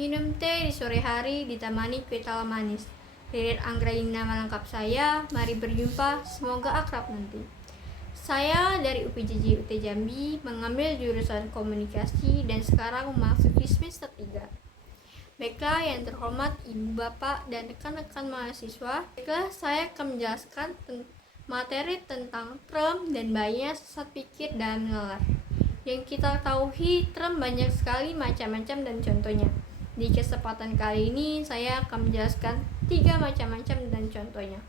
Minum teh di sore hari ditemani kue talam manis. Ririn Anggraini nama lengkap saya, mari berjumpa, semoga akrab nanti. Saya dari UPJJ UT Jambi, mengambil jurusan komunikasi dan sekarang memasuki semester 3. Baiklah yang terhormat Ibu Bapak dan rekan-rekan mahasiswa, baiklah saya akan menjelaskan materi tentang term dan bahayanya sesat pikir dan menalar. Yang kita tahui, term banyak sekali macam-macam dan contohnya. Di kesempatan kali ini saya akan menjelaskan 3 macam-macam dan contohnya.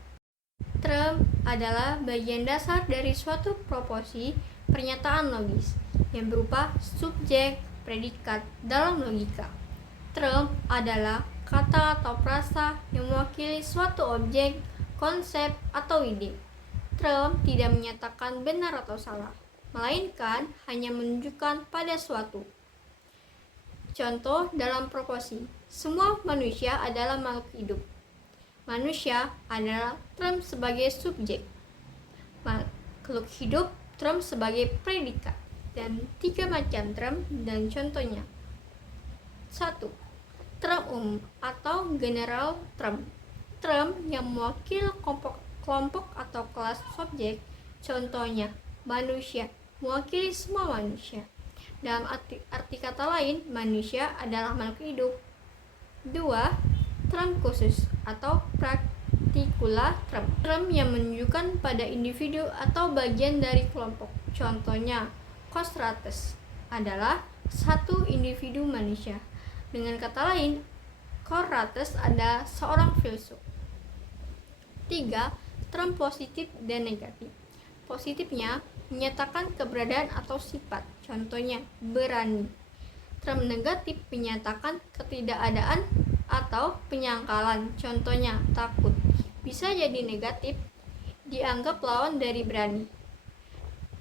Term adalah bagian dasar dari suatu proporsi pernyataan logis yang berupa subjek, predikat dalam logika. Term adalah kata atau frasa yang mewakili suatu objek, konsep, atau ide. Term tidak menyatakan benar atau salah, melainkan hanya menunjukkan pada suatu. Contoh dalam proporsi, semua manusia adalah makhluk hidup. Manusia adalah term sebagai subjek, makhluk hidup term sebagai predikat, dan 3 macam term dan contohnya. 1. Term umum atau general term. Term yang mewakili kelompok atau kelas subjek, contohnya manusia mewakili semua manusia. Dalam arti kata lain, manusia adalah makhluk hidup. 2. Term khusus atau partikular term. Term yang menunjukkan pada individu atau bagian dari kelompok. Contohnya, Socrates adalah satu individu manusia. Dengan kata lain, Socrates adalah seorang filsuf. 3. Term positif dan negatif. Positifnya menyatakan keberadaan atau sifat, contohnya berani. Term negatif menyatakan ketidakadaan atau penyangkalan, contohnya takut. Bisa jadi negatif, dianggap lawan dari berani.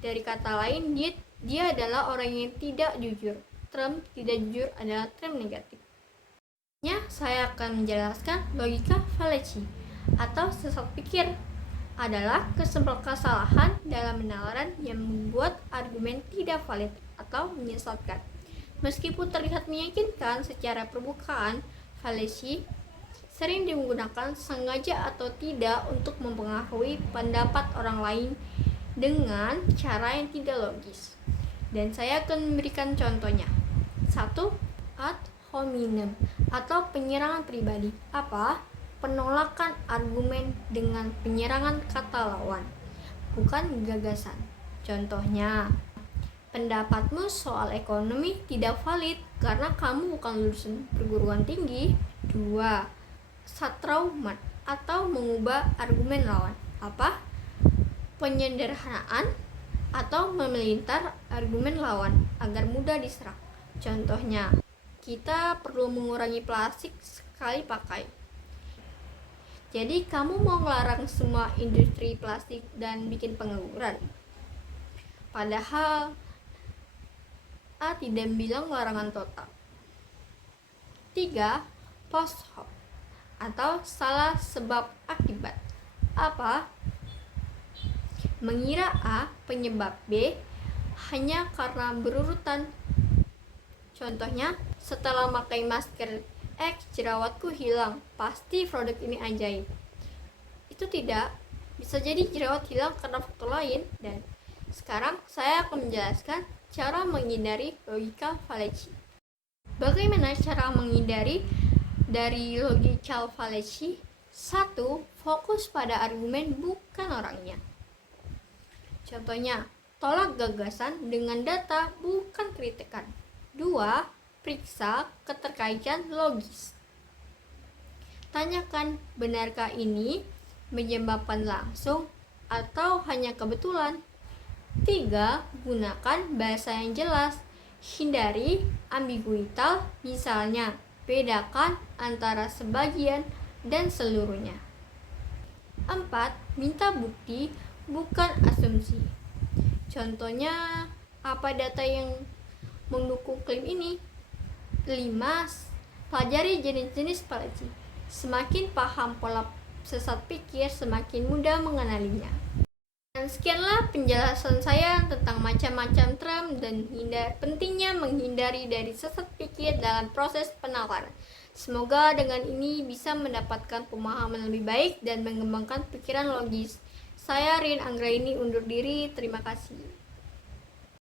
Dari kata lain, dia adalah orang yang tidak jujur. Term tidak jujur adalah term negatif. Saya akan menjelaskan logika fallacy atau sesat pikir adalah kesalahan dalam penalaran yang membuat argumen tidak valid atau menyesatkan. Meskipun terlihat meyakinkan secara permukaan, fallacy sering digunakan sengaja atau tidak untuk mempengaruhi pendapat orang lain dengan cara yang tidak logis. Dan saya akan memberikan contohnya. 1. Ad hominem atau penyerangan pribadi. Apa? Penolakan argumen dengan penyerangan kata lawan, bukan gagasan. Contohnya, pendapatmu soal ekonomi tidak valid karena kamu bukan lulusan perguruan tinggi. 2. Satraumat atau mengubah argumen lawan. Apa? Penyederhanaan atau memelintar argumen lawan agar mudah diserang. Contohnya, kita perlu mengurangi plastik sekali pakai. Jadi kamu mau melarang semua industri plastik dan bikin pengangguran? Padahal A tidak bilang larangan total. 3. Post hoc atau salah sebab akibat. Apa? Mengira A penyebab B hanya karena berurutan. Contohnya, setelah pakai masker X, jerawatku hilang, pasti produk ini ajaib. Itu tidak, bisa jadi jerawat hilang karena faktor lain. Dan sekarang saya akan menjelaskan cara menghindari logika fallacy. Bagaimana cara menghindari dari logika fallacy? 1. Fokus pada argumen bukan orangnya. Contohnya, tolak gagasan dengan data bukan kritikan. 2. Periksa keterkaitan logis. Tanyakan, benarkah ini menyebabkan langsung atau hanya kebetulan? 3. Gunakan bahasa yang jelas. Hindari ambiguitas, misalnya bedakan antara sebagian dan seluruhnya. 4. Minta bukti bukan asumsi. Contohnya, apa data yang mendukung klaim ini? 5. Pelajari jenis-jenis fallacy. Semakin paham pola sesat pikir, semakin mudah mengenalinya. Dan sekianlah penjelasan saya tentang macam-macam term dan pentingnya menghindari dari sesat pikir dalam proses penawaran. Semoga dengan ini bisa mendapatkan pemahaman lebih baik dan mengembangkan pikiran logis. Saya Rin Anggraini undur diri, terima kasih.